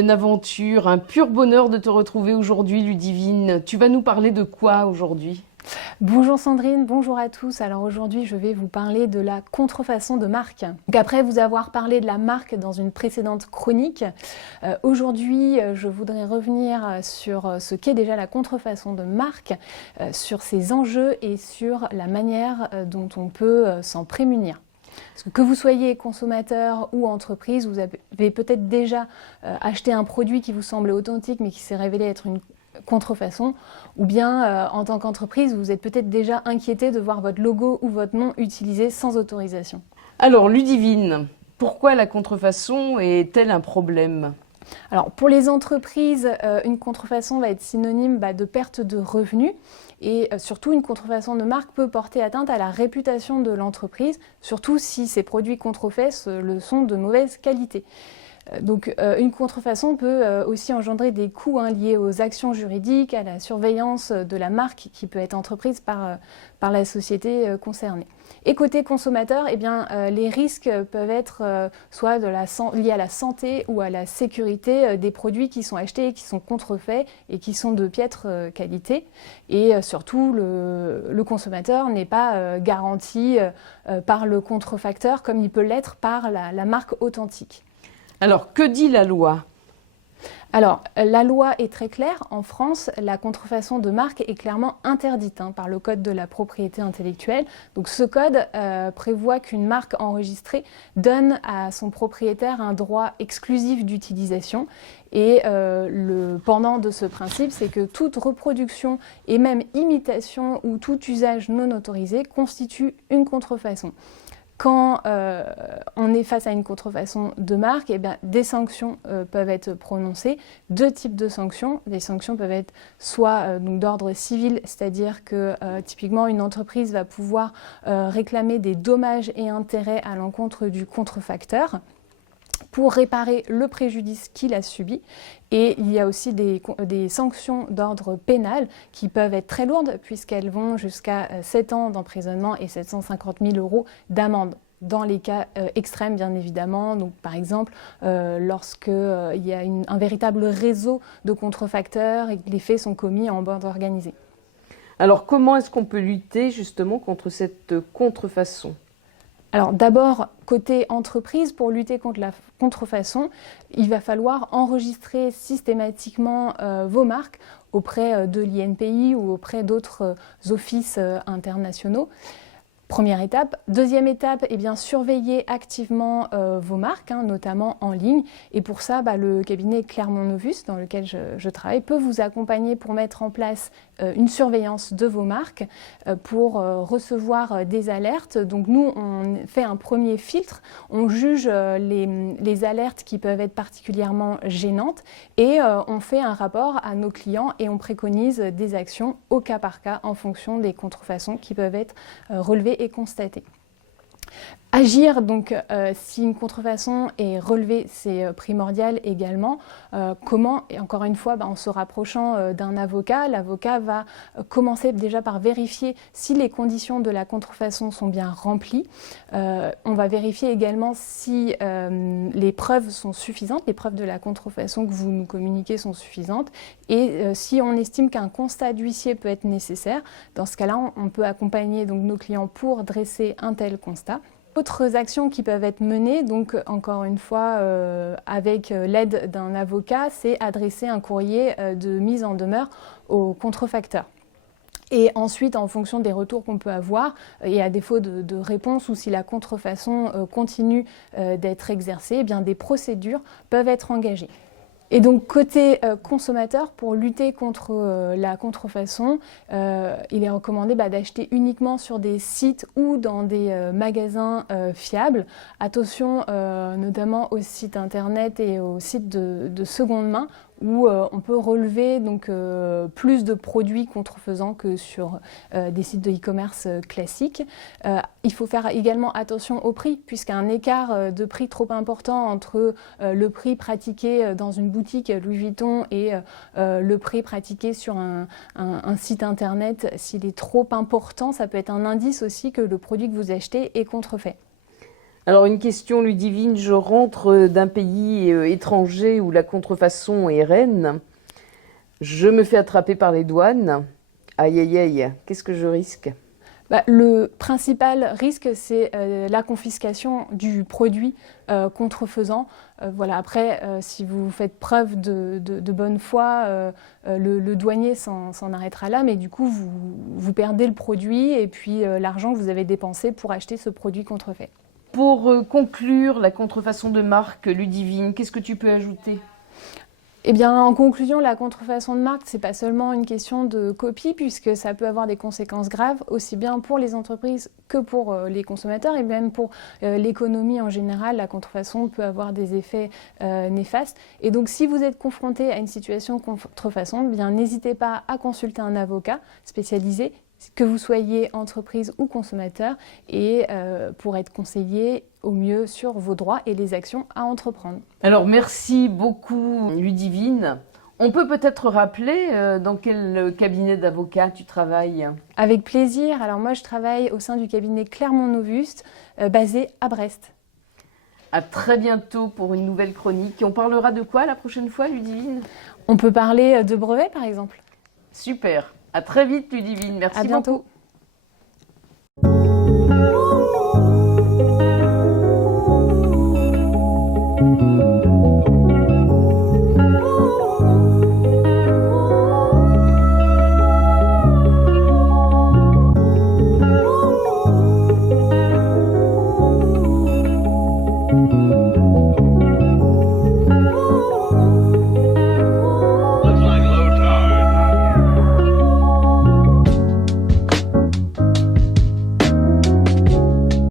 pleine aventure, un pur bonheur de te retrouver aujourd'hui, Ludivine. Tu vas nous parler de quoi aujourd'hui? Bonjour Sandrine, bonjour à tous. Alors aujourd'hui, je vais vous parler de la contrefaçon de marque. Donc après vous avoir parlé de la marque dans une précédente chronique, aujourd'hui, je voudrais revenir sur ce qu'est déjà la contrefaçon de marque, sur ses enjeux et sur la manière dont on peut s'en prémunir. Parce que vous soyez consommateur ou entreprise, vous avez peut-être déjà acheté un produit qui vous semblait authentique mais qui s'est révélé être une contrefaçon, ou bien en tant qu'entreprise, vous êtes peut-être déjà inquiété de voir votre logo ou votre nom utilisé sans autorisation. Alors Ludivine, pourquoi la contrefaçon est-elle un problème? Alors pour les entreprises, une contrefaçon va être synonyme de perte de revenus et surtout une contrefaçon de marque peut porter atteinte à la réputation de l'entreprise, surtout si ces produits contrefaits le sont de mauvaise qualité. Donc une contrefaçon peut aussi engendrer des coûts liés aux actions juridiques, à la surveillance de la marque qui peut être entreprise par la société concernée. Et côté consommateur, les risques peuvent être soit liés à la santé ou à la sécurité des produits qui sont achetés et qui sont contrefaits et qui sont de piètre qualité. Et surtout, le consommateur n'est pas garanti par le contrefacteur comme il peut l'être par la marque authentique. Alors, que dit la loi? Alors, la loi est très claire. En France, la contrefaçon de marque est clairement interdite par le Code de la propriété intellectuelle. Donc, ce code prévoit qu'une marque enregistrée donne à son propriétaire un droit exclusif d'utilisation. Et le pendant de ce principe, c'est que toute reproduction et même imitation ou tout usage non autorisé constitue une contrefaçon. Quand on est face à une contrefaçon de marque, des sanctions peuvent être prononcées. Deux types de sanctions. Les sanctions peuvent être soit d'ordre civil, c'est-à-dire que typiquement une entreprise va pouvoir réclamer des dommages et intérêts à l'encontre du contrefacteur pour réparer le préjudice qu'il a subi. Et il y a aussi des sanctions d'ordre pénal qui peuvent être très lourdes puisqu'elles vont jusqu'à 7 ans d'emprisonnement et 750 000 € d'amende. Dans les cas extrêmes, bien évidemment, donc par exemple, lorsqu'il y a un véritable réseau de contrefacteurs et que les faits sont commis en bande organisée. Alors, comment est-ce qu'on peut lutter justement contre cette contrefaçon? Alors d'abord, côté entreprise, pour lutter contre la contrefaçon, il va falloir enregistrer systématiquement vos marques auprès de l'INPI ou auprès d'autres offices internationaux. Première étape. Deuxième étape, surveiller activement vos marques, notamment en ligne. Et pour ça, le cabinet Clermont Novus, dans lequel je travaille, peut vous accompagner pour mettre en place une surveillance de vos marques, pour recevoir des alertes. Donc nous, on fait un premier filtre, on juge les alertes qui peuvent être particulièrement gênantes et on fait un rapport à nos clients et on préconise des actions au cas par cas en fonction des contrefaçons qui peuvent être relevées et constatées. Agir, donc, si une contrefaçon est relevée, c'est primordial également. Comment? Et encore une fois, en se rapprochant d'un avocat, l'avocat va commencer déjà par vérifier si les conditions de la contrefaçon sont bien remplies. On va vérifier également si les preuves sont suffisantes, les preuves de la contrefaçon que vous nous communiquez sont suffisantes. Et si on estime qu'un constat d'huissier peut être nécessaire, dans ce cas-là, on peut accompagner donc nos clients pour dresser un tel constat. Autres actions qui peuvent être menées, donc encore une fois avec l'aide d'un avocat, c'est adresser un courrier de mise en demeure au contrefacteur. Et ensuite, en fonction des retours qu'on peut avoir, et à défaut de réponse ou si la contrefaçon continue d'être exercée, des procédures peuvent être engagées. Et donc côté consommateur, pour lutter contre la contrefaçon, il est recommandé d'acheter uniquement sur des sites ou dans des magasins fiables. Attention notamment aux sites internet et aux sites de seconde main où on peut relever donc, plus de produits contrefaisants que sur des sites de e-commerce classiques. Il faut faire également attention au prix, puisqu'un écart de prix trop important entre le prix pratiqué dans une boutique Louis Vuitton et le prix pratiqué sur un site internet, s'il est trop important, ça peut être un indice aussi que le produit que vous achetez est contrefait. Alors une question, Ludivine, je rentre d'un pays étranger où la contrefaçon est reine. Je me fais attraper par les douanes. Aïe aïe aïe, qu'est-ce que je risque? Le principal risque, c'est la confiscation du produit contrefaisant. Voilà. Après, si vous faites preuve de bonne foi, le douanier s'en arrêtera là, mais du coup, vous perdez le produit et puis l'argent que vous avez dépensé pour acheter ce produit contrefait. Pour conclure la contrefaçon de marque, Ludivine, qu'est-ce que tu peux ajouter? Eh bien, en conclusion, la contrefaçon de marque, c'est pas seulement une question de copie, puisque ça peut avoir des conséquences graves, aussi bien pour les entreprises que pour les consommateurs, et même pour l'économie en général. La contrefaçon peut avoir des effets néfastes. Et donc, si vous êtes confronté à une situation de contrefaçon, eh bien, n'hésitez pas à consulter un avocat spécialisé, que vous soyez entreprise ou consommateur, et pour être conseillé au mieux sur vos droits et les actions à entreprendre. Alors merci beaucoup Ludivine. On peut peut-être rappeler dans quel cabinet d'avocats tu travailles? Avec plaisir. Alors moi je travaille au sein du cabinet Clermont-Auguste, basé à Brest. À très bientôt pour une nouvelle chronique. Et on parlera de quoi la prochaine fois, Ludivine? On peut parler de brevets par exemple. Super. À très vite Ludivine. Merci À bientôt. beaucoup.